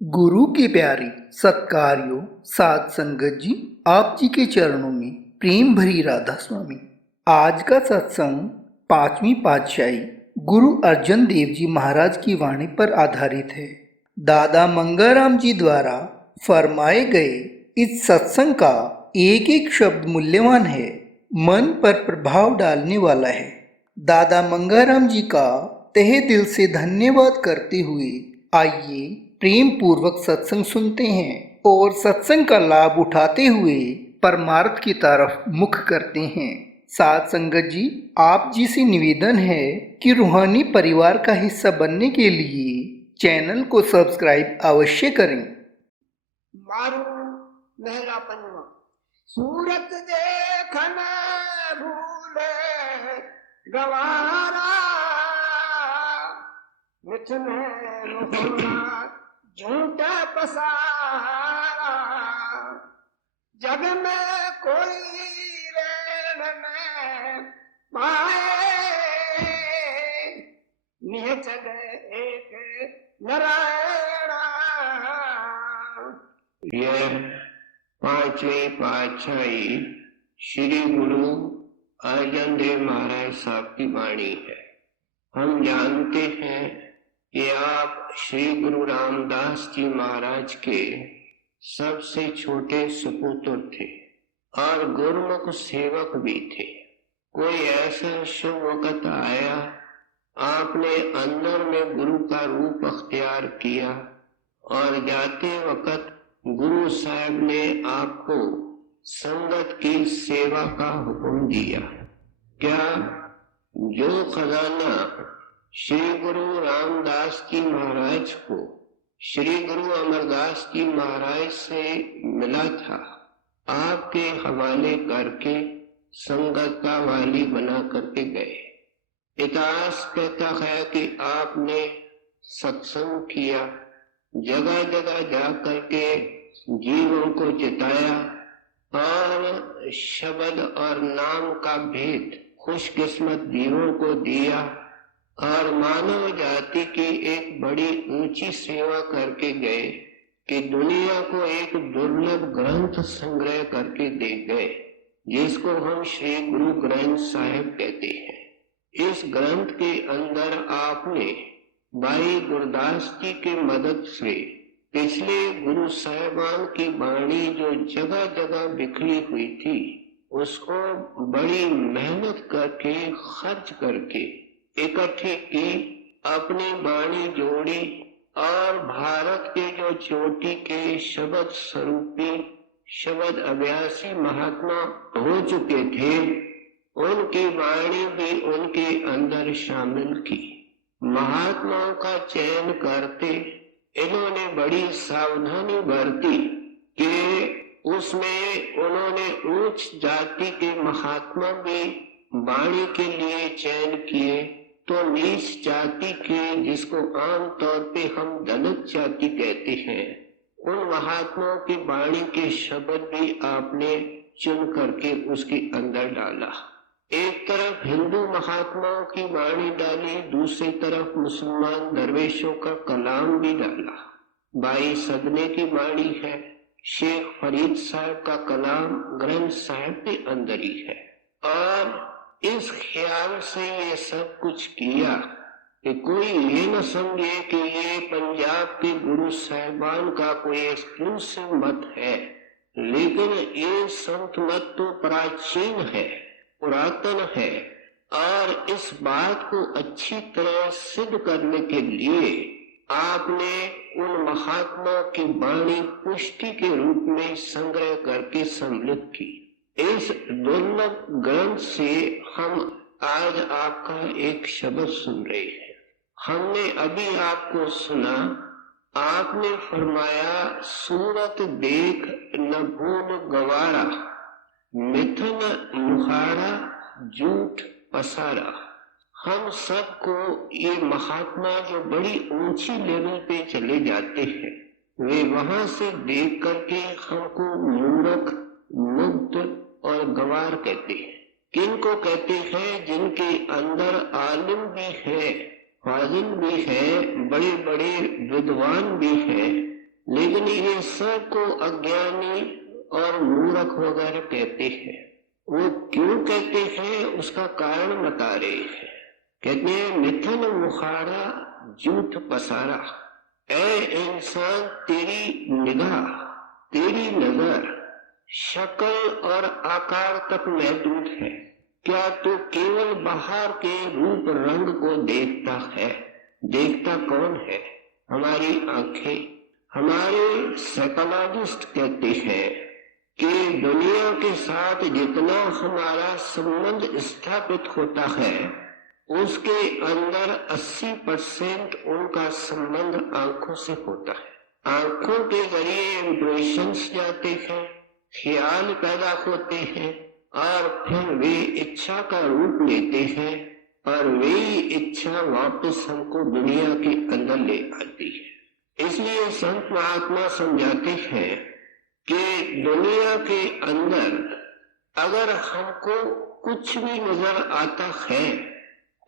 गुरु की प्यारी सत्कार्यों साध संगत जी, आप जी के चरणों में प्रेम भरी राधा स्वामी। आज का सत्संग पांचवी पातशाही गुरु अर्जन देव जी महाराज की वाणी पर आधारित है। दादा मंगाराम जी द्वारा फरमाए गए इस सत्संग का एक एक शब्द मूल्यवान है, मन पर प्रभाव डालने वाला है। दादा मंगाराम जी का तहे दिल से धन्यवाद करते हुए आइए प्रेम पूर्वक सत्संग सुनते हैं और सत्संग का लाभ उठाते हुए परमार्थ की तरफ मुख करते हैं। साथ संगत जी, आप जी से निवेदन है कि रूहानी परिवार का हिस्सा बनने के लिए चैनल को सब्सक्राइब अवश्य करें। मारू मेरा पन्ना सूरत देखन भूले गवारा मिथ में होना झूठा पसारा जग में कोई रेण में पाए निह चले एक नारायणा। यह पांचवी पातशाही श्री गुरु अर्जन देव महाराज साहब की वाणी है। हम जानते हैं कि आप श्री गुरु रामदास जी महाराज के सबसे छोटे सुपुत्र थे और गुरुमुख सेवक भी थे। कोई ऐसा शुभ वक्त आया, आपने अंदर में गुरु का रूप अख्तियार किया और जाते वक्त गुरु साहब ने आपको संगत की सेवा का हुक्म दिया। क्या जो खजाना श्री गुरु रामदास जी महाराज को श्री गुरु अमरदास जी महाराज से मिला था, आपके हवाले करके संगत का वाली बना करके गए। इतिहास कहता है कि आपने सत्संग किया, जगह जगह जा करके जीवों को जिताया और शब्द और नाम का भेद खुशकिस्मत जीवों को दिया और मानव जाति की एक बड़ी ऊंची सेवा करके गए कि दुनिया को एक दुर्लभ ग्रंथ संग्रह करके दे गए, जिसको हम श्री गुरु ग्रंथ साहिब कहते हैं। इस ग्रंथ के अंदर आपने भाई गुरदास जी की मदद से पिछले गुरु साहिबान की वाणी जो जगह जगह बिखरी हुई थी, उसको बड़ी मेहनत करके खर्च करके इकट्ठी की, अपनी वाणी जोड़ी और भारत के जो चोटी के शब्द स्वरूपी शब्द अभ्यासी महात्मा हो चुके थे, उनकी वाणी भी उनके अंदर शामिल की। महात्माओं का चयन करते इन्होंने बड़ी सावधानी बरती कि उसमें उन्होंने उच्च जाति के महात्मा भी वाणी के लिए चयन किए, तो नीच जाति के, जिसको आम तौर पे हम दलित जाति कहते हैं, उन महात्माओं की वाणी के शब्द भी आपने चुन करके उसके अंदर डाला। एक तरफ हिंदू महात्माओं की वाणी डाली, दूसरी तरफ मुसलमान दरवेशों का कलाम भी डाला। भाई सदने की वाणी है, शेख फरीद साहब का कलाम ग्रंथ साहब के अंदर ही है। और इस ख्याल से ये सब कुछ किया कि कोई ये न समझे कि ये पंजाब के गुरु साहिबान का कोई एक्सक्लूसिव मत है, लेकिन ये संत मत तो प्राचीन है, पुरातन है। और इस बात को अच्छी तरह सिद्ध करने के लिए आपने उन महात्माओं की वाणी पुष्टि के रूप में संग्रह करके सम्मिलित की। इस दुर्लभ ग्रंथ से हम आज आपका एक शब्द सुन रहे हैं। हमने अभी आपको सुना, आपने फरमाया सूरत देख न भूल गवारा, मिथुन मुखाड़ा झूठ पसारा। हम सबको ये महात्मा जो बड़ी ऊंची लेवल पे चले जाते हैं, वे वहां से देख करके हमको मूर्ख, मुग्ध और गवार कहते हैं। किनको कहते हैं? जिनके अंदर आलिम भी है, फाजिल भी है, बड़े बड़े विद्वान भी है, लेकिन ये सबको अज्ञानी और मूर्ख वगैरह कहते हैं। वो क्यों कहते हैं उसका कारण बता रहे हैं। कहते हैं मिथुन मुखारा जूठ पसारा, ऐ इंसान तेरी निगाह, तेरी नजर शक्ल और आकार तक महदूद है। क्या तू केवल बाहर के रूप रंग को देखता है? देखता कौन है? हमारी आंखें। हमारे साइकोलॉजिस्ट कहते हैं कि दुनिया के साथ जितना हमारा संबंध स्थापित होता है उसके अंदर 80% उनका संबंध आंखों से होता है। आंखों के जरिए इंप्रेशंस जाते हैं, ख्याल पैदा होते हैं और फिर वे इच्छा का रूप लेते हैं और वही इच्छा वापस हमको दुनिया के अंदर ले आती है। इसलिए संत महात्मा समझाते हैं कि दुनिया के अंदर अगर हमको कुछ भी नजर आता है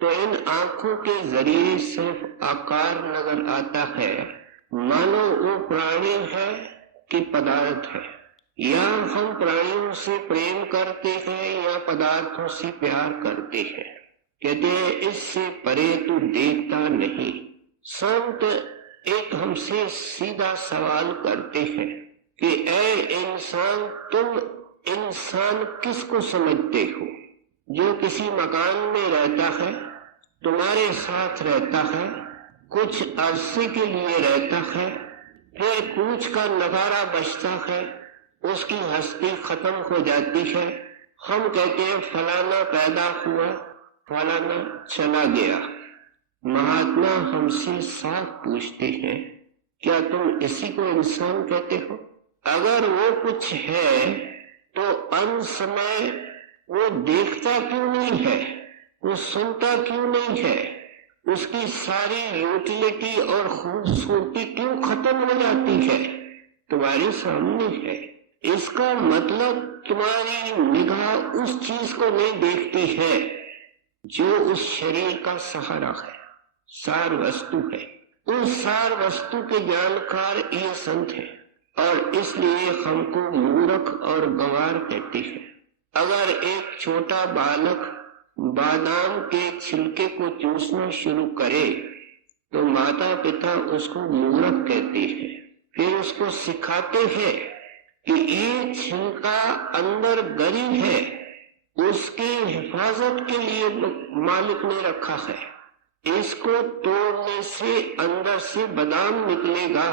तो इन आंखों के जरिए सिर्फ आकार नजर आता है, मानो वो प्राणी है कि पदार्थ है। या हम प्राणियों से प्रेम करते हैं या पदार्थों से प्यार करते हैं। कहते हैं इससे परे तू देखता नहीं। संत एक हमसे सीधा सवाल करते हैं कि ऐ इंसान, तुम इंसान किसको समझते हो? जो किसी मकान में रहता है, तुम्हारे साथ रहता है, कुछ अरसे के लिए रहता है, फिर पूछ का नगारा बजता है, उसकी हस्ती खत्म हो जाती है। हम कहते हैं फलाना पैदा हुआ, फलाना चला गया। महात्मा हमसे साफ पूछते हैं क्या तुम इसी को इंसान कहते हो? अगर वो कुछ है तो अंत समय वो देखता क्यों नहीं है? वो सुनता क्यों नहीं है? उसकी सारी यूटिलिटी और खूबसूरती क्यों खत्म हो जाती है? तुम्हारे सामने है। इसका मतलब तुम्हारी निगाह उस चीज को नहीं देखती है जो उस शरीर का सहारा है, सार वस्तु है। उस सार वस्तु के जानकार ये संत है और इसलिए हमको मूर्ख और गंवार कहते हैं। अगर एक छोटा बालक बादाम के छिलके को चूसना शुरू करे तो माता पिता उसको मूर्ख कहते हैं। फिर उसको सिखाते हैं कि ये छिलका अंदर गरी है, उसकी हिफाजत के लिए मालिक ने रखा है, इसको तोड़ने से अंदर से बादाम निकलेगा,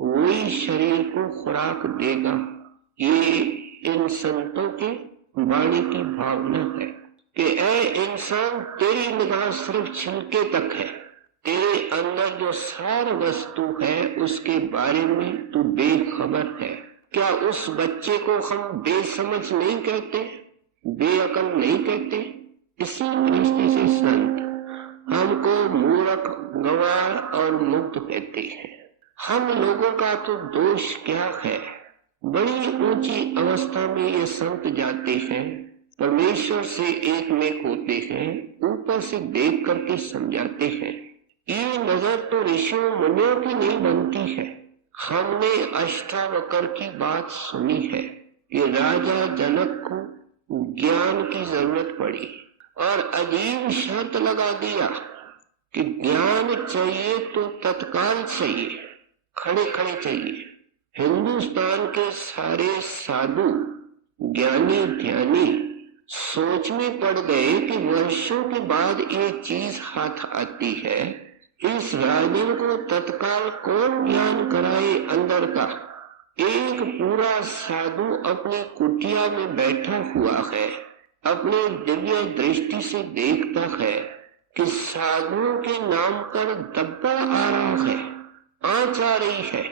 वही शरीर को खुराक देगा। ये इन संतों की वाणी की भावना है कि ऐ इंसान, तेरी निगाह सिर्फ छिलके तक है, तेरे अंदर जो सार वस्तु है उसके बारे में तू बेखबर है। क्या उस बच्चे को हम बेसमझ नहीं कहते, बेअकल नहीं कहते? इसी दृष्टि से संत हमको मूर्ख, गंवार और मुक्त कहते हैं। हम लोगों का तो दोष क्या है? बड़ी ऊंची अवस्था में ये संत जाते हैं, परमेश्वर से एक में होते हैं, ऊपर से देख करके समझाते हैं। ये नजर तो ऋषियों मुनियों की नहीं बनती है। हमने अष्टावक्र की बात सुनी है कि राजा जनक को ज्ञान की जरूरत पड़ी और अजीब शर्त लगा दिया कि ज्ञान चाहिए तो तत्काल चाहिए, खड़े खड़े चाहिए। हिंदुस्तान के सारे साधु, ज्ञानी, ध्यानी सोच में पड़ गए कि वर्षों के बाद ये चीज हाथ आती है, इस राजन को तत्काल कौन ज्ञान कराए अंदर का। एक पूरा साधु अपनी कुटिया में बैठा हुआ है, अपने दिव्य दृष्टि से देखता है कि साधुओं के नाम पर दब्बा आ रहा है, आंच आ रही है।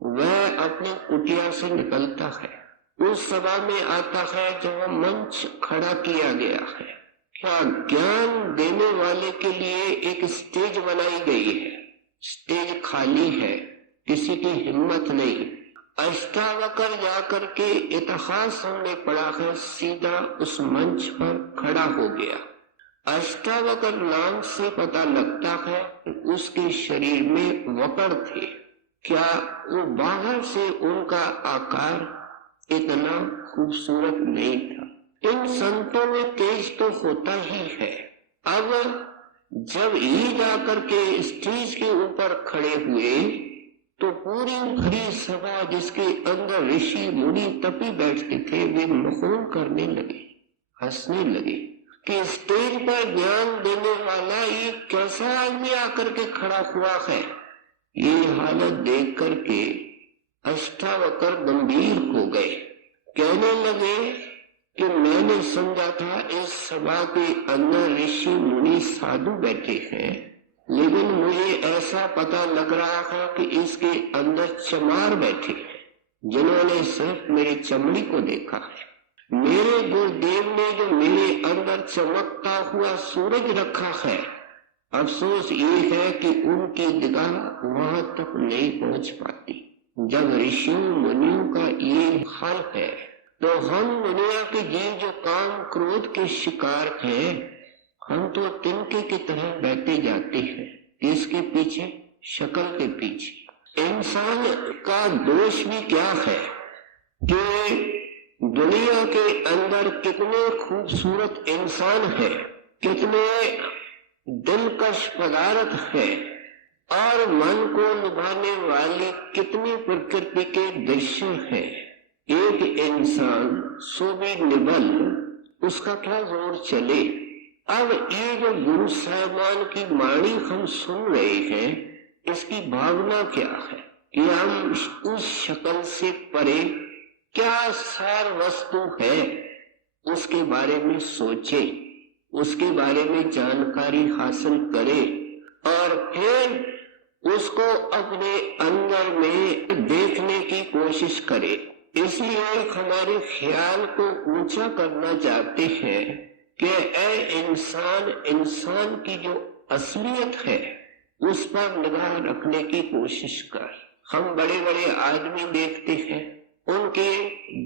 वह अपनी कुटिया से निकलता है, उस सभा में आता है जहाँ मंच खड़ा किया गया है। क्या ज्ञान देने वाले के लिए एक स्टेज बनाई गई है, स्टेज खाली है, किसी की हिम्मत नहीं। अष्टावक्र जाकर के इतिहास हमने पढ़ा है, सीधा उस मंच पर खड़ा हो गया। अष्टावक्र नाम से पता लगता है कि उसके शरीर में वक्र थे, क्या वो बाहर से उनका आकार इतना खूबसूरत नहीं था? इन संतों में तेज तो होता ही है। अब जब ये जाकर के स्टेज के ऊपर खड़े हुए तो पूरी भरी सभा जिसके अंदर ऋषि मुनि तपी बैठते थे वे मखौल करने लगे, हंसने लगे कि स्टेज पर ज्ञान देने वाला ये कैसा आदमी आकर के खड़ा हुआ है। ये हालत देख करके अष्टावक्र गंभीर हो गए, कहने लगे कि मैंने समझा था इस सभा के अंदर ऋषि मुनि साधु बैठे हैं, लेकिन मुझे ऐसा पता लग रहा है कि इसके अंदर चमार बैठे हैं जिन्होंने सिर्फ मेरी चमड़ी को देखा है। मेरे गुरुदेव ने जो मेरे अंदर चमकता हुआ सूरज रखा है, अफसोस ये है कि उनकी निगाह वहां तक नहीं पहुंच पाती। जब ऋषियों मुनियों का ये हाल है तो हम दुनिया के जीव जो काम क्रोध के शिकार हैं, हम तो तिनके की तरह बैठे जाते हैं। इसके पीछे, शक्ल के पीछे। इंसान का दोष भी क्या है कि दुनिया के अंदर कितने खूबसूरत इंसान है, कितने दिलकश पदार्थ है और मन को लुभाने वाले कितने प्रकृति के दृश्य हैं। एक इंसान सोबे निबल, उसका क्या जोर चले। अब ये जो गुरु साहिबान की वाणी हम सुन रहे हैं, इसकी भावना क्या है कि हम उस शक्ल से परे क्या सार वस्तु है उसके बारे में सोचें, उसके बारे में जानकारी हासिल करें और फिर उसको अपने अंदर में देखने की कोशिश करें। इसलिए हमारे ख्याल को ऊंचा करना चाहते हैं कि ऐ इंसान, इंसान की जो असलियत है उस पर निगाह रखने की कोशिश कर। हम बड़े बड़े आदमी देखते हैं, उनके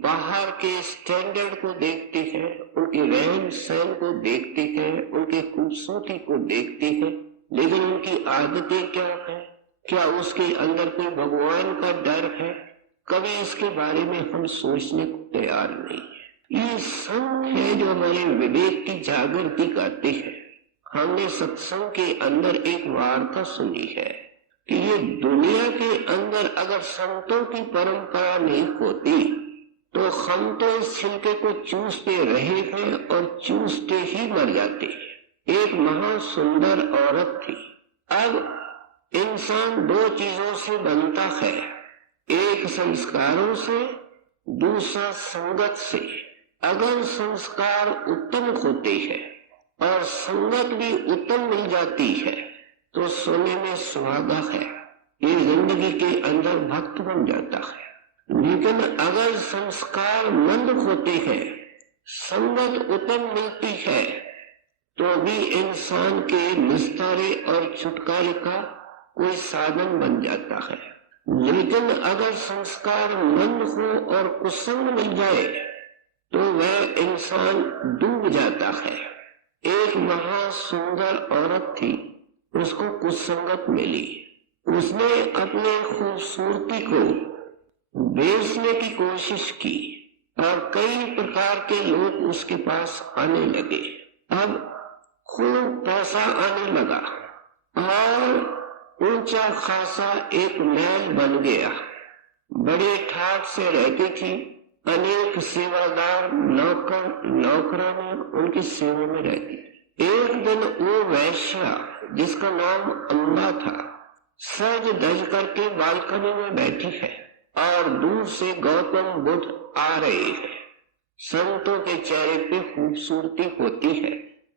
बाहर के स्टैंडर्ड को देखते हैं, उनके रहन सहन को देखते हैं, उनकी खूबसूरती को देखते हैं, लेकिन उनकी आदतें क्या है, क्या उसके अंदर कोई भगवान का डर है, कभी इसके बारे में हम सोचने को तैयार नहीं है। ये संत है जो हमारे विवेक की जागृति करते हैं। हमने सत्संग के अंदर एक वार्ता सुनी है कि ये दुनिया के अंदर अगर संतों की परंपरा नहीं होती तो हम तो इस छिलके को चूसते रहे हैं और चूसते ही मर जाते हैं। एक महासुंदर औरत थी। अब इंसान दो चीजों से बनता है, एक संस्कारों से, दूसरा संगत से। अगर संस्कार उत्तम होते हैं और संगत भी उत्तम मिल जाती है तो सोने में सुहागा है, ये जिंदगी के अंदर भक्त बन जाता है। लेकिन अगर संस्कार मंद होते हैं, संगत उत्तम मिलती है, तो भी इंसान के निस्तारे और छुटकारे का कोई साधन बन जाता है। लेकिन अगर संस्कार मंद हो और कुसंग मिल जाए तो वह इंसान डूब जाता है। एक महासुंदर औरत थी, उसको कुसंगत मिली। उसने अपने खूबसूरती को बेचने की कोशिश की और कई प्रकार के लोग उसके पास आने लगे। अब खूब पैसा आने लगा और ऊंचा खासा एक महल बन गया। बड़े ठाट से रहती थी, अनेक सेवादार नौकर नौकरानी उनकी सेवा में रहती। एक दिन वो वैश्या जिसका नाम अम्बा था, सज धज करके बालकनी में बैठी है और दूर से गौतम बुद्ध आ रहे हैं। संतों के चेहरे पे खूबसूरती होती है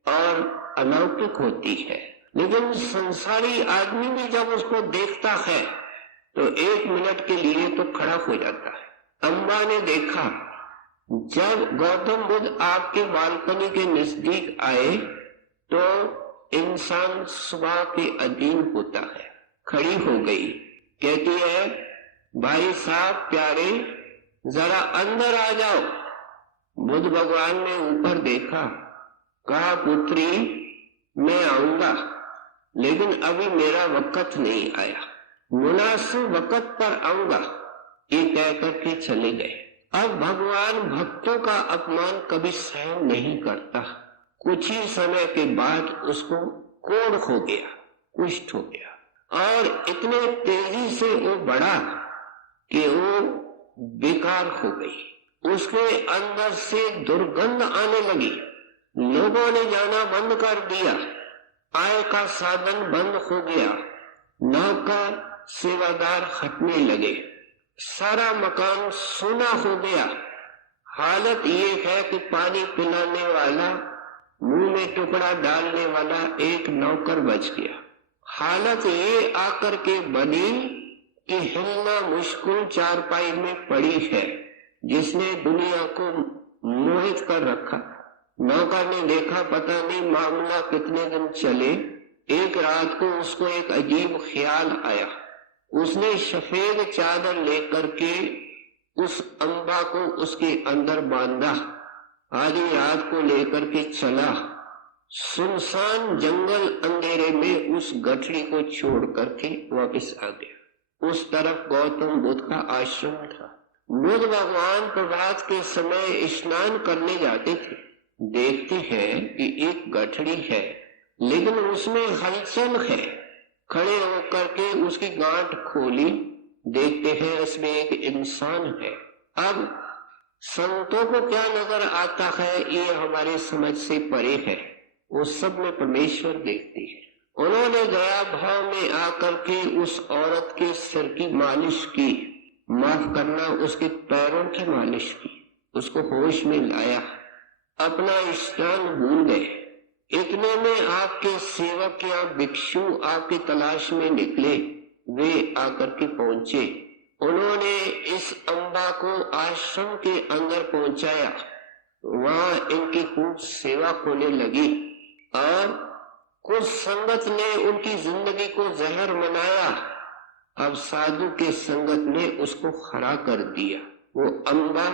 और अलौकिक होती है, लेकिन संसारी आदमी भी जब उसको देखता है तो एक मिनट के लिए तो खड़ा हो जाता है। अम्बा ने देखा, जब गौतम बुद्ध आपके बालकनी के नजदीक आए तो इंसान सुबह के अधीन होता है। खड़ी हो गई, कहती है, भाई साहब प्यारे, जरा अंदर आ जाओ। बुद्ध भगवान ने ऊपर देखा, कहा, पुत्री मैं आऊंगा, लेकिन अभी मेरा वक्त नहीं आया। मुनासिब वक्त पर आऊंगा, ये कह करके चले गए। अब भगवान भक्तों का अपमान कभी सहन नहीं करता। कुछ ही समय के बाद उसको कोढ़ हो गया, कुष्ठ हो गया और इतने तेजी से वो बढ़ा कि वो बेकार हो गई। उसके अंदर से दुर्गंध आने लगी। लोगों ने जाना बंद कर दिया, आय का साधन बंद हो गया, नौकर सेवादार हटने लगे, सारा मकान सूना हो गया। हालत ये है कि पानी पिलाने वाला, मुंह में टुकड़ा डालने वाला एक नौकर बच गया। हालत ये आकर के बनी कि हिलना मुश्किल चारपाई में पड़ी है, जिसने दुनिया को मोहित कर रखा। नौकर ने देखा पता नहीं मामला कितने दिन चले। एक रात को उसको एक अजीब ख्याल आया। उसने सफेद चादर लेकर के उस अम्बा को उसके अंदर बांधा, आधी रात को लेकर के चला। सुनसान जंगल अंधेरे में उस गठरी को छोड़ करके वापस आ गया। उस तरफ गौतम बुद्ध का आश्रम था। बुद्ध भगवान प्रभात के समय स्नान करने जाते थे। देखते हैं कि एक गठरी है, लेकिन उसमें हलचल है। खड़े होकर के उसकी गांठ खोली, देखते हैं इसमें एक इंसान है। अब संतों को क्या नजर आता है ये हमारे समझ से परे है। वो सब में परमेश्वर देखती है। उन्होंने दया भाव में आकर के उस औरत के सिर की मालिश की, माफ करना उसके पैरों की मालिश की, उसको होश में लाया। अपना स्नान भूल गए। इतने में आपके सेवक या भिक्षु आपकी तलाश में निकले। वे आकर के पहुंचे। उन्होंने इस अम्बा को आश्रम के अंदर पहुंचाया। वहां इनकी खूब सेवा होने लगी और कुछ संगत ने उनकी जिंदगी को जहर बनाया। अब साधु के संगत ने उसको खड़ा कर दिया। वो अम्बा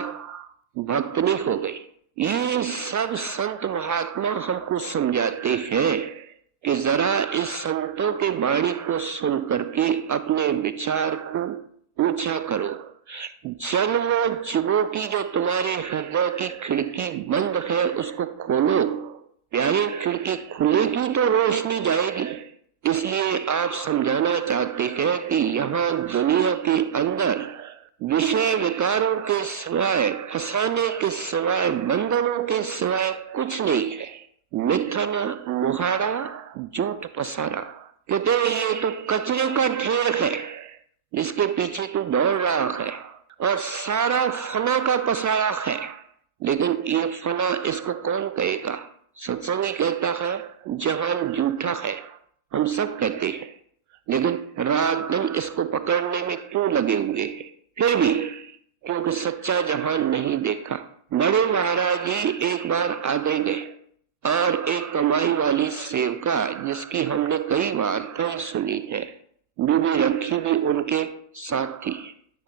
भक्तनी हो गई। ये सब संत महात्मा हमको समझाते हैं कि जरा इस संतों के वाणी को सुन करके अपने विचार को ऊंचा करो। जन्मों जुगों की जो तुम्हारे हृदय की खिड़की बंद है उसको खोलो। प्यारी खिड़की खुलेगी तो रोशनी जाएगी। इसलिए आप समझाना चाहते हैं कि यहाँ दुनिया के अंदर विषय विकारों के सिवाय, फसाने के सिवाय, बंधनों के सिवाय कुछ नहीं है। मिथन, मुहारा, झूठ पसारा। कहते ये तो कचरे का ढेर है जिसके पीछे तू दौड़ रहा है और सारा फना का पसारा है। लेकिन ये फना इसको कौन कहेगा? सत्संगी कहता है जहान झूठा है, हम सब कहते हैं, लेकिन रात दिन इसको पकड़ने में क्यों लगे हुए हैं? फिर भी क्योंकि सच्चा जहान नहीं देखा। बड़े महाराज जी एक बार आगे गए और एक कमाई वाली सेवका, जिसकी हमने कई वार्ताएं सुनी है, बीबी रखी भी उनके साथ थी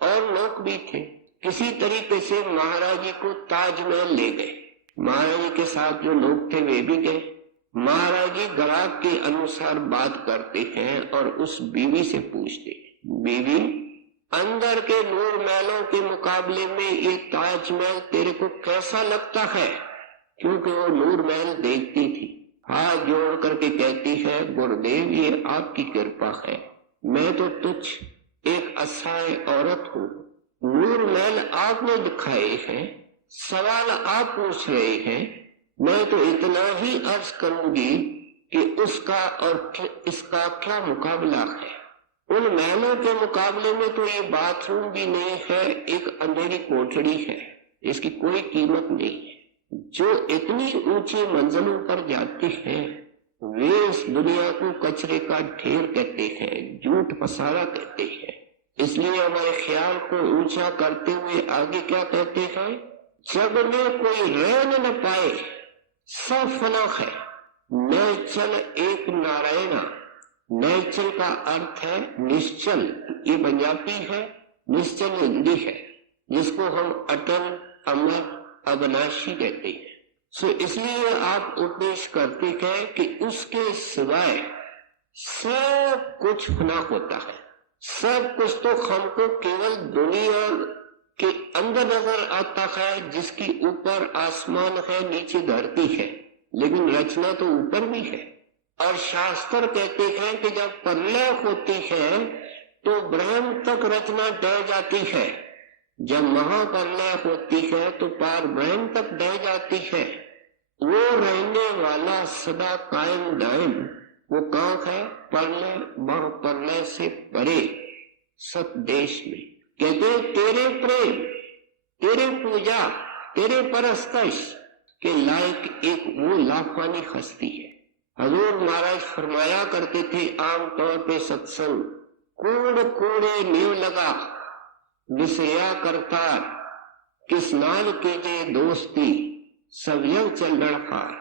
और लोग भी थे। किसी तरीके से महाराज जी को ताजमहल ले गए। महाराज जी के साथ जो लोग थे वे भी गए। महाराज जी ग्राहक के अनुसार बात करते हैं और उस बीवी से पूछते, बीवी अंदर के नूर महलों के मुकाबले में ये ताजमहल तेरे को कैसा लगता है? क्योंकि वो नूर महल देखती थी। हाथ जोड़ करके कहती है, गुरुदेव ये आपकी कृपा है, मैं तो तुच्छ एक असहाय औरत हूँ। नूर महल आपने दिखाए हैं, सवाल आप पूछ रहे हैं, मैं तो इतना ही अर्ज करूंगी कि उसका और इसका क्या मुकाबला है। उन महलों के मुकाबले में तो ये बाथरूम भी नहीं है, एक अंधेरी कोठड़ी है, इसकी कोई कीमत नहीं है। जो इतनी ऊंची मंजिलों पर जाते हैं वे इस दुनिया को कचरे का ढेर कहते हैं, झूठ पसारा कहते हैं। इसलिए हमारे ख्याल को ऊंचा करते हुए आगे क्या कहते हैं, जग में कोई रह न पाए सब फना है, नैचल एक नारायणा। नैचल का अर्थ है निश्चल, ये पंजाबी है, निश्चल हिंदी है, जिसको हम अटल, अमर, अविनाशी कहते हैं। सो इसलिए आप उपदेश करते हैं कि उसके सिवाय सब कुछ फना होता है। सब कुछ तो हमको केवल दुनिया के अंदर नजर आता है, जिसकी ऊपर आसमान है, नीचे धरती है, लेकिन रचना तो ऊपर भी है। और शास्त्र कहते हैं कि जब प्रलय होती है तो ब्रह्म तक रचना ढह जाती है, जब महाप्रलय होती है तो पार ब्रह्म तक ढह जाती है। वो रहने वाला सदा कायम दायम वो कहाँ है? प्रलय महाप्रलय से परे सत देश में। कहते तेरे प्रेम, तेरे पूजा, तेरे परस्पर्श के लायक एक वो लाफानी हस्ती है। हजूर महाराज फरमाया करते थे आमतौर पे सत्संग, कूड़ कूड़े न्यू लगा विषया करतार, किस नाल कीजे दोस्ती सब यंग चलन हार।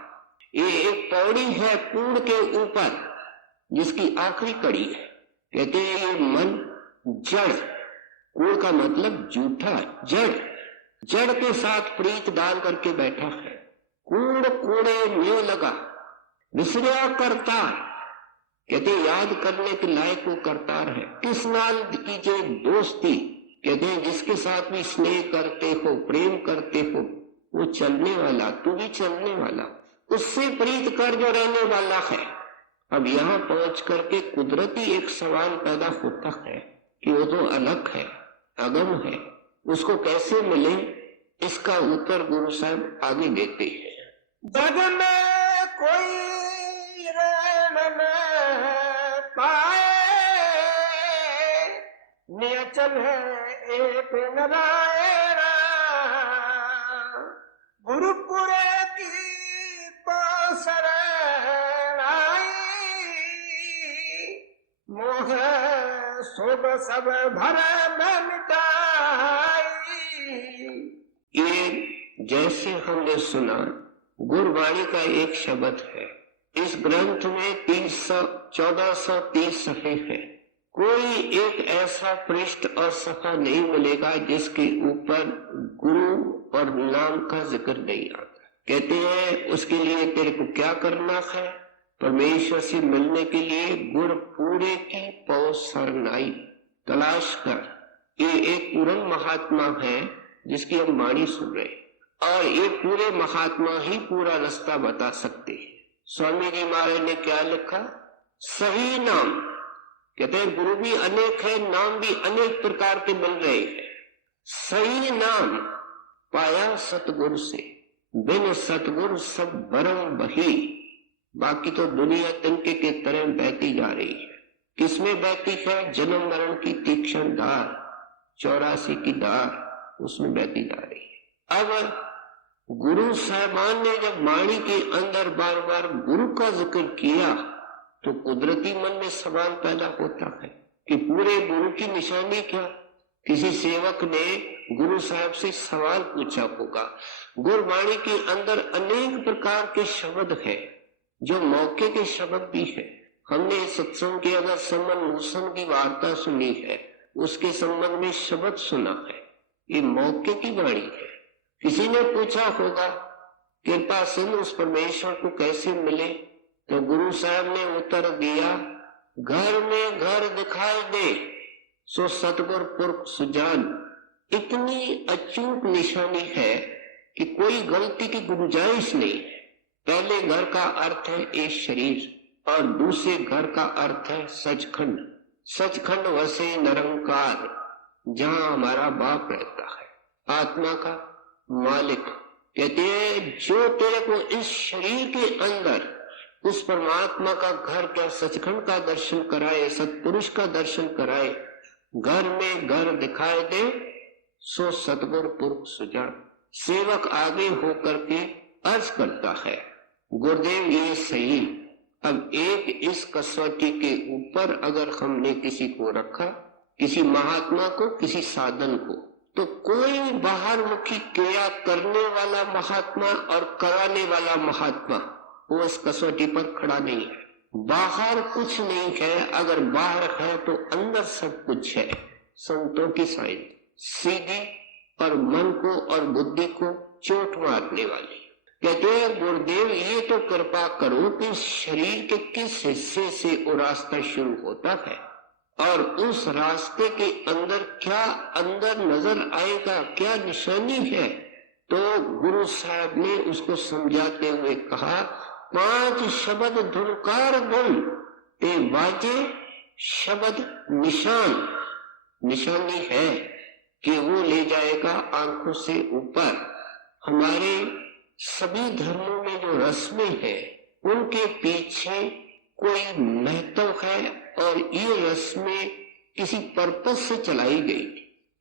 ये एक पौड़ी है कूड़ के ऊपर जिसकी आखिरी कड़ी है। कहते हैं ये मन जड़, कूड़ का मतलब झूठा, जड़, जड़ के साथ प्रीत डाल करके बैठा है। कूड़ कूड़े न्यू लगा विसर्या करतार, कहते याद करने के लायक वो करतार है। किस नाल कीजिए दोस्ती, कहते हैं जिसके साथ भी स्नेह करते हो, प्रेम करते हो, वो चलने वाला, तू भी चलने वाला, उससे प्रीत कर जो रहने वाला है। अब यहाँ पहुंच करके कुदरती एक सवाल पैदा होता है कि वो तो अलग है, अगम है, उसको कैसे मिले? इसका उत्तर गुरु साहब आगे देते हैं। जग में कोई रहन न पाए, नियचल है एक नारायण, गुरुपुरे की पासर आई, मोह शोभ सब भर में मिटाई। ये जैसे हमने सुना गुरबाणी का एक शब्द है। इस ग्रंथ में 1430 सफ़े हैं। कोई एक ऐसा पृष्ठ और सफा नहीं मिलेगा जिसके ऊपर गुरु और नाम का जिक्र नहीं आता। कहते हैं उसके लिए तेरे को क्या करना है? परमेश्वर से मिलने के लिए गुरु पूरे की पौष सरनाई तलाश कर। ये एक पूर्ण महात्मा है जिसकी हम वाणी सुन रहे हैं, और ये पूरे महात्मा ही पूरा रास्ता बता सकते हैं। स्वामी जी महाराज ने क्या लिखा? सही नाम, कहते हैं गुरु भी अनेक है, नाम भी अनेक प्रकार के मिल रहे हैं। सही नाम पाया सतगुरु से, बिन सतगुरु सब बरम बही। बाकी तो दुनिया तिनके के तरह बहती जा रही है। किसमें बहती है? जन्म मरण की तीक्ष्ण धार, 84 की धार, उसमें बहती जा रही है। अब गुरु साहबान ने जब वाणी के अंदर बार बार गुरु का जिक्र किया तो कुदरती मन में सवाल पैदा होता है कि पूरे गुरु की निशानी क्या? किसी सेवक ने गुरु साहब से सवाल पूछा होगा। गुरबाणी के अंदर अनेक प्रकार के शब्द हैं जो मौके के शब्द भी है। हमने सत्संग के अगर संबंध भूषण की वार्ता सुनी है, उसके संबंध में शब्द सुना है, ये मौके की वाणी है। किसी ने पूछा होगा कृपा सिंधु उस परमेश्वर को कैसे मिले, तो गुरु साहब ने उत्तर दिया, घर में घर दिखाई दे सो सतगुर पुरख सुजान। इतनी अचूक निशानी है कि कोई गलती की गुंजाइश नहीं है। पहले घर का अर्थ है एक शरीर, और दूसरे घर का अर्थ है सचखंड। सचखंड वसे निरंकार, जहां हमारा बाप रहता है, आत्मा का मालिक। कहते हैं जो तेरे को इस शरीर के अंदर उस परमात्मा का घर क्या सचखंड का दर्शन कराए, सतपुरुष का दर्शन कराए, घर में घर दिखाई दे सो सतगुर पुरख सुजान। सेवक आगे होकर के अर्ज करता है, गुरुदेव ये सही। अब एक इस कसौटी के ऊपर अगर हमने किसी को रखा, किसी महात्मा को, किसी साधन को, तो कोई बाहर मुखी क्रिया करने वाला महात्मा और कराने वाला महात्मा वो इस कसौटी पर खड़ा नहीं है। बाहर कुछ नहीं है, अगर बाहर है तो अंदर सब कुछ है। संतों की साइन सीधी और मन को और बुद्धि को चोट मारने वाली। कहते हैं गुरुदेव ये तो कृपा करो कि शरीर के किस हिस्से से वो रास्ता शुरू होता है और उस रास्ते के अंदर क्या अंदर नजर आएगा, क्या निशानी है। तो गुरु साहब ने उसको समझाते हुए कहा, 5 शब्द धुनकार गुण ते बाजे शब्द निशान। निशानी है कि वो ले जाएगा आंखों से ऊपर। हमारे सभी धर्मों में जो रस्में हैं उनके पीछे कोई महत्व है और ये रस्में किसी पर्पस से चलाई गई।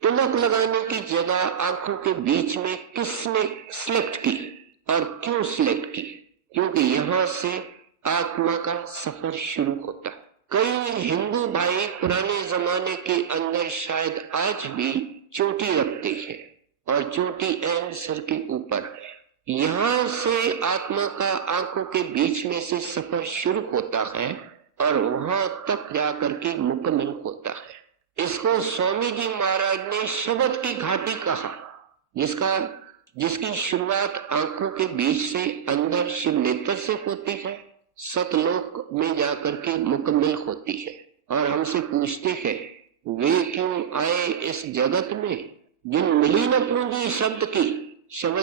तिलक लगाने की जगह आंखों के बीच में किसने सिलेक्ट की और क्यों सिलेक्ट की? क्योंकि यहाँ से आत्मा का सफर शुरू होता है। कई हिंदू भाई पुराने जमाने के अंदर शायद आज भी चोटी रखते हैं और चोटी एंड सिर के ऊपर है। यहाँ से आत्मा का आंखों के बीच में से सफर शुरू होता है और वहां तक जाकर के मुकम्मल होता है। इसको स्वामी जी महाराज ने शब्द की घाटी कहा, जिसकी शुरुआत आंखों के बीच से अंदर शिव नेत्र से होती है, सतलोक में जाकर के मुकम्मल होती है। और हमसे पूछते हैं, वे क्यों आए इस जगत में? जिन मिली न पूंजी शब्द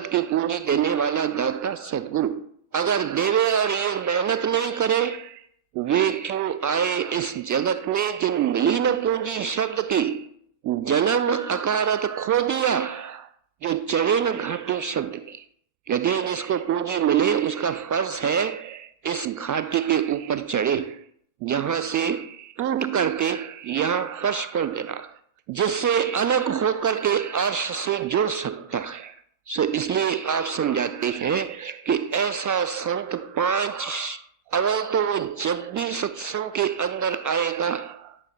की पूंजी देने वाला दाता सदगुरु अगर देवे और ये मेहनत नहीं करे, वे क्यों आए इस जगत में? जिन मिली न पूंजी शब्द की जन्म अकारत खो दिया, जो चढ़े न घाटी शब्द की। कहते हैं जिसको पूंजी मिले उसका फर्ज है इस घाटी के ऊपर चढ़े, जहां से टूट करके यहाँ फर्श पर गिरा, जिससे अलग होकर के अर्श से जुड़ सकता है। सो इसलिए आप समझाते हैं कि ऐसा संत 5 अवल तो वो जब भी सत्संग के अंदर आएगा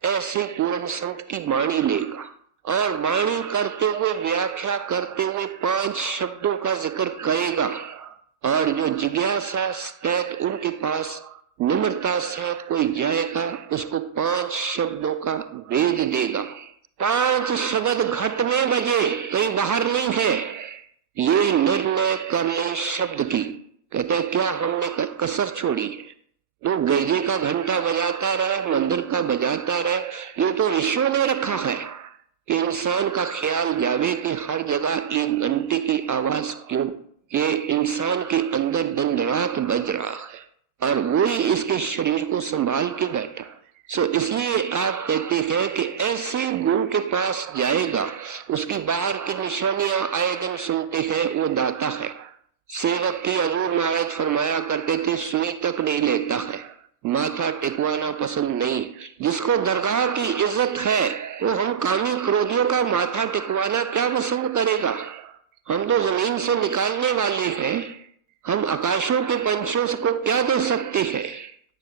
ऐसे पूर्ण संत की वाणी लेगा और वाणी करते हुए व्याख्या करते हुए 5 शब्दों का जिक्र करेगा। और जो जिज्ञासा सहित उनके पास निम्रता सहित कोई जाएगा उसको 5 शब्दों का वेद देगा। 5 शब्द घट में बजे, कहीं बाहर नहीं है। ये निर्णय कर ले शब्द की। कहते हैं क्या हमने कसर छोड़ी है? तो गरजे का घंटा बजाता रहे, मंदिर का बजाता रहे, ये तो ऋषियों ने रखा है कि इंसान का ख्याल जावे कि हर जगह एक घंटे की आवाज क्यों? ये इंसान के अंदर दिन रात बज रहा है और वही इसके शरीर को संभाल के बैठा। सो इसलिए आप कहते हैं कि ऐसे गुरु के पास जाएगा, उसकी बाहर की निशानियां आए दिन सुनते हैं, वो दाता है। सेवक की हजूर महाराज फरमाया करते थे, सुई तक नहीं लेता है, माथा टिकवाना पसंद नहीं। जिसको दरगाह की इज्जत है वो हम कामी क्रोधियों का माथा टिकवाना क्या पसंद करेगा? हम तो जमीन से निकालने वाले हैं, हम आकाशों के पंछियों को क्या दे सकते हैं?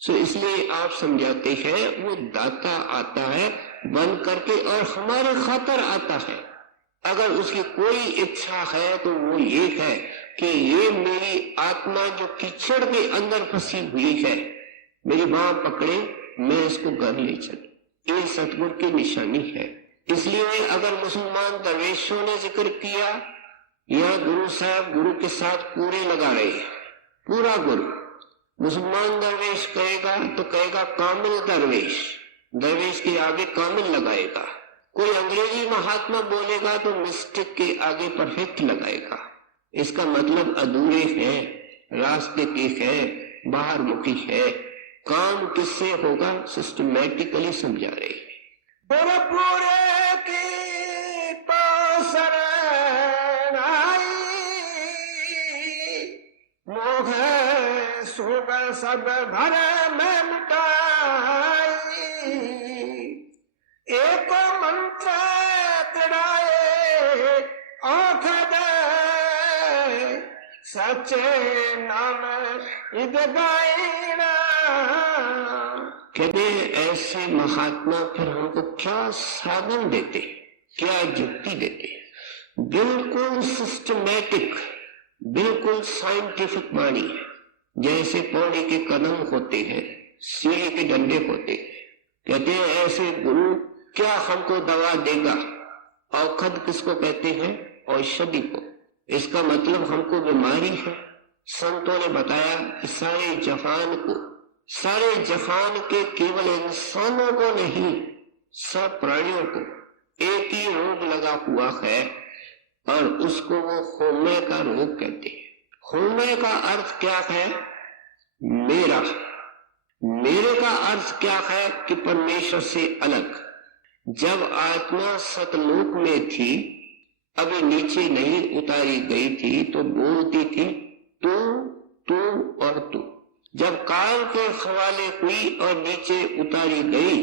सो इसलिए आप समझाते हैं वो दाता आता है बन करके और हमारे खातर आता है। अगर उसकी कोई इच्छा है तो वो ये है कि ये मेरी आत्मा जो कीचड़ के अंदर फंसी हुई है, मेरी बांह पकड़े, मैं इसको घर ले चलूं। ये सतगुरु की निशानी है। इसलिए अगर मुसलमान दरवेशों ने जिक्र किया या गुरु साहब गुरु के साथ पूरे लगा रहे हैं, पूरा गुरु। मुसलमान दरवेश कहेगा तो कहेगा कामिल दरवेश, दरवेश के आगे कामिल लगाएगा। कोई अंग्रेजी महात्मा बोलेगा तो मिस्टिक के आगे परफेक्ट लगाएगा। इसका मतलब अधूरे हैं, रास्ते के हैं, बाहर मुखी है। काम किससे होगा सिस्टमैटिकली समझा रहे हैं। गुरुपुरे की पासर मोह सुग सब भर में मिटाई, एक मंत्र तिड़ाए आँख दे, सच्चे नाम इद गाइना। कहते ऐसे महात्मा फिर हमको क्या साधन देते, क्या युक्ति देते? बिल्कुल सिस्टमैटिक, बिल्कुल साइंटिफिक वाणी है। जैसे पौड़े के कदम होते हैं, सीढ़ी के डंडे होते हैं। कहते हैं ऐसे गुरु क्या हमको दवा देगा? औषध किसको कहते हैं? औषधि को। इसका मतलब हमको बीमारी है। संतों ने बताया कि सारे जहान के केवल इंसानों को नहीं, सब प्राणियों को एक ही रोग लगा हुआ है और उसको वो होमय का रोग कहते हैं। होमय का अर्थ क्या है? मेरा। मेरे का अर्थ क्या है? कि परमेश्वर से अलग। जब आत्मा सतलोक में थी, अभी नीचे नहीं उतारी गई थी, तो बोलती थी तू तू और तू। जब काल के हवाले हुई और नीचे उतारी गई,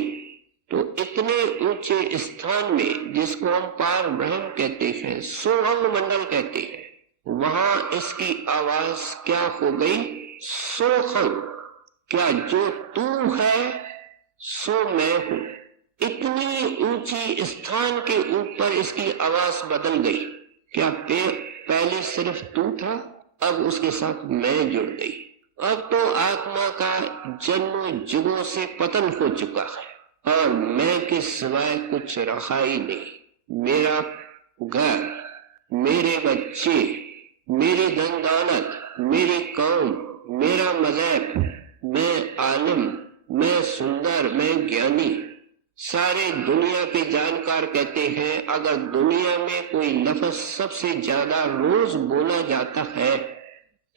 तो इतने ऊंचे स्थान में, जिसको हम पार ब्रह्म कहते हैं, सोहंग मंडल कहते हैं, वहां इसकी आवाज क्या हो गई? सोहंग। क्या जो तू है सो मैं हूं। इतनी ऊंची स्थान के ऊपर इसकी आवाज बदल गई। क्या पहले सिर्फ तू था, अब उसके साथ मैं जुड़ गई। अब तो आत्मा का जन्मों जुगों से पतन हो चुका है और मैं के सिवाय कुछ रहा ही नहीं। मेरा घर, मेरे बच्चे, मेरी धन दौलत, मेरी कौम, मेरा मजहब, मैं आलिम, मैं सुंदर, मैं ज्ञानी। सारे दुनिया के जानकार कहते हैं अगर दुनिया में कोई लफ्ज सबसे ज्यादा रोज बोला जाता है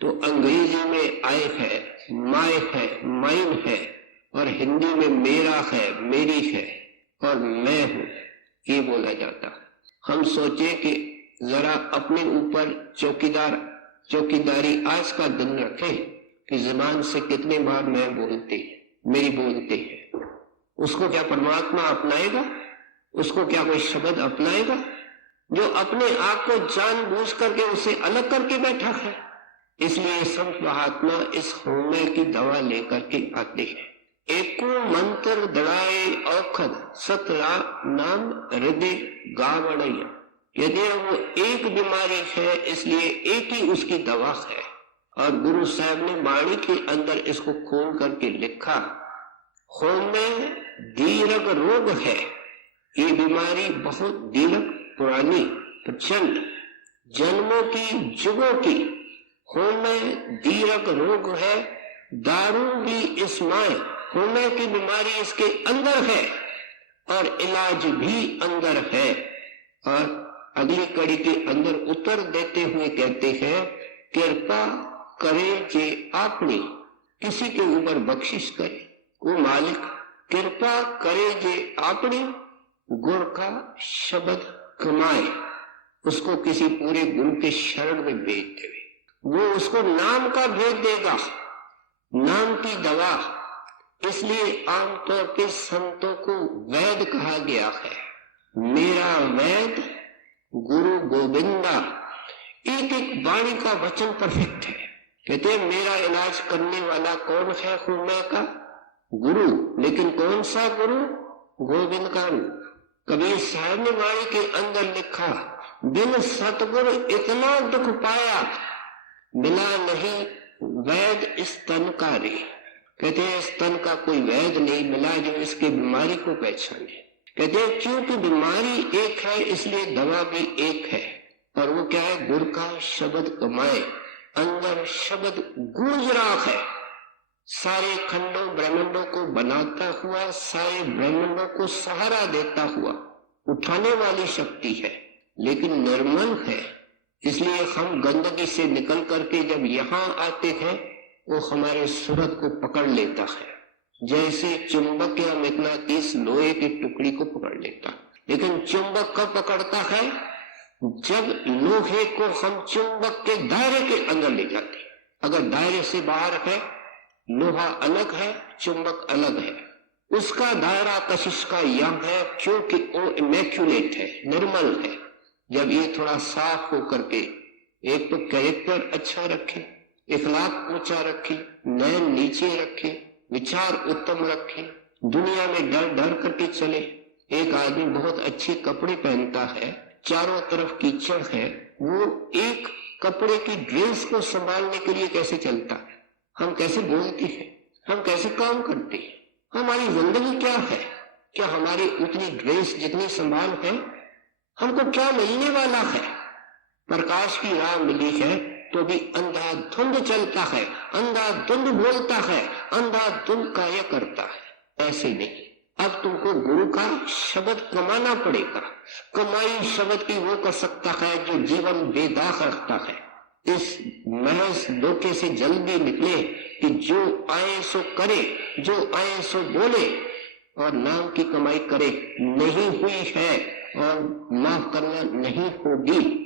तो अंग्रेजी में आई है, माय है, माइन है, और हिंदी में मेरा है, मेरी है और मैं हूं, ये बोला जाता। हम सोचे कि जरा अपने ऊपर चौकीदारी आज का दिन रखें कि जुबान से कितने बार मैं बोलते हैं, मेरी बोलते हैं। उसको क्या परमात्मा अपनाएगा? उसको क्या कोई शब्द अपनाएगा? जो अपने आप को जानबूझ करके उसे अलग करके बैठा है। इसलिए संत महात्मा इस होमय की दवा लेकर के आते हैं। एको मंत्र दड़ाए औखद सतरा नाम हृदय गावड़ैया। कहते हैं वो एक बीमारी है, इसलिए एक ही उसकी दवा है। और गुरु साहब ने वाणी के अंदर इसको खोल करके लिखा, होमय दीर्घ रोग है। ये बीमारी बहुत दीर्घ, पुरानी, प्रचंड, जन्मों की, जुगों की होमय दीर्घ रोग है। दारू भी इसमें, होमय की बीमारी इसके अंदर है और इलाज भी अंदर है। और अगली कड़ी के अंदर उत्तर देते हुए कहते हैं, कृपा करे जे आपने, किसी के ऊपर बख्शिश करे वो मालिक, कृपा करे जे आपने, गुर का शब्द कमाए, उसको किसी पूरे गुरु के शरण में भेज देवे, वो उसको नाम का भेज देगा, नाम की दवा। इसलिए आमतौर पे संतों को वैद कहा गया है। मेरा वैद गुरु गोविंदा, एक एक वाणी का वचन परफेक्ट है। कहते हैं मेरा इलाज करने वाला कौन है? होमय का गुरु। लेकिन कौन सा गुरु? गोविंद का रूप। कबीर साहब ने वाणी के अंदर लिखा, बिन सतगुरु इतना दुख पाया, मिला नहीं वैद स्तन का रे। कहते हैं स्तन का कोई वैद नहीं मिला जो इसके बीमारी को पहचाने। कहते हैं क्योंकि बीमारी एक है इसलिए दवा भी एक है। और वो क्या है? गुर का शब्द कमाए। अंदर शब्द गूंज रहा है, सारे खंडों ब्रह्मांडों को बनाता हुआ, सारे ब्रह्मांडों को सहारा देता हुआ उठाने वाली शक्ति है, लेकिन निर्मल है। इसलिए हम गंदगी से निकल करके जब यहाँ आते हैं वो हमारे सूरत को पकड़ लेता है, जैसे चुंबक या मैग्नेटिस लोहे की टुकड़ी को पकड़ लेता। लेकिन चुंबक कब पकड़ता है? जब लोहे को हम चुंबक के दायरे के अंदर ले जाते हैं। अगर दायरे से बाहर है, लोहा अलग है, चुंबक अलग है, उसका दायरा कशिश का यम है, क्योंकि वो इमेक्युलेट है, निर्मल है। जब ये थोड़ा साफ हो करके एक तो कैरेक्टर अच्छा रखे, इखलाक ऊंचा रखे, नयन नीचे रखे, विचार उत्तम रखे, दुनिया में डर डर करके चले। एक आदमी बहुत अच्छे कपड़े पहनता है, चारों तरफ कीचड़ है, वो एक कपड़े की ड्रेस को संभालने के लिए कैसे चलता है? हम कैसे बोलते हैं, हम कैसे काम करते हैं, हमारी जिंदगी क्या है? क्या हमारी उतनी ड्रेस जितनी संभाल है? हमको क्या मिलने वाला है? प्रकाश की राह मिली है तो भी अंधाधुंध चलता है, अंधाधुंध बोलता है, अंधाधुंध कार्य करता है। ऐसे नहीं, अब तुमको गुरु का शब्द कमाना पड़ेगा। कमाई शब्द की वो कर सकता है जो जीवन बेदाग रखता है। इस महज धोखे से जल्दी निकले कि जो आए सो करे, जो आए सो बोले और नाम की कमाई करे। नहीं हुई है और माफ करना नहीं होगी।